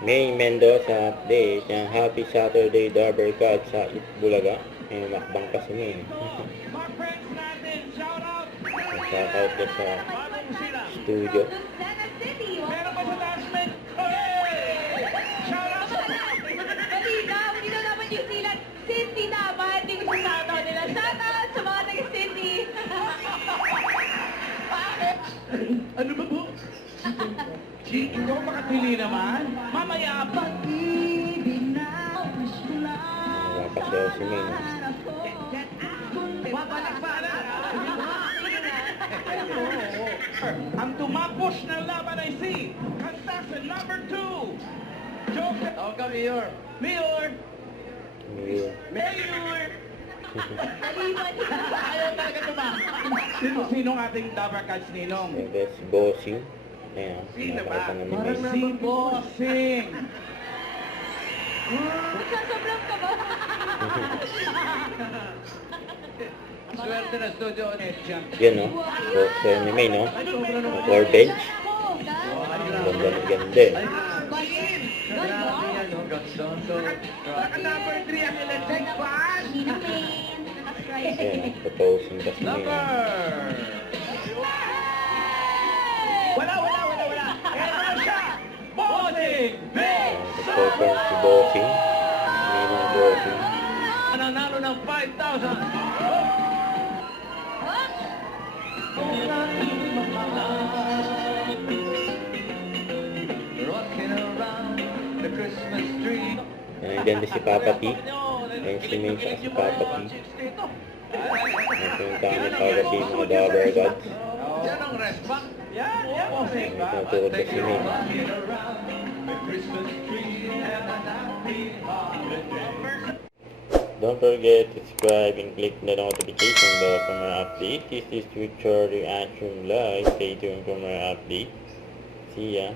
May Mendoza update. Yung Happy Saturday Dabber Cut sa Itbulaga. May makbang pa si May. Shout out ka sa studio. Meron pa sa Tasman. Shout out sa Malinaw naman yung silat. City dapat. Hindi ko sinataw nila. Shout out sa mga taga-City. Ano ba po? Chico, ikaw makatili naman. Mamaya, pag-ibig na Napasayaw si May. Babalik pa na. Ang tumapos ng laban ay si contestant number 2. Joker. Tawag ka, Mayor. Mayor. Mayor. Mayor. Mali. Ayaw talaga tumakbo. Sinong ating Dabber Cats, Ninong? And that's Bossing. Ayan. Sino ba? Nakakita na ni May. Si Bossing. Nagsasobrang ka ba? Swerte na studio. Yan, no? Boxer ni May, no? Core bench. Ganda na ganda eh. Balin. Grabe yan, no? Gagsondo. Saka number 3 ang electric fan. Ninang Main. Naka-strike. Ayan, proposing pa si May. Number! Wala. Eto siya. Bossing. May. Nag-perform si Bossing. May ng Bossing. Nanalo ng 5,000. Rocking around the Christmas tree. Nandiyan din si Papa P. Ayan si May sa si Papa P. Napunta ni Papa P mga Dabber Gods. Yan ang respack. Yan. Bossing. Natutulog pa si May. Rocking around the Christmas tree and a happy holiday. Don't forget to subscribe and click the notification bell for more updates. This is Future Reaction Live. Stay tuned for more updates. See ya.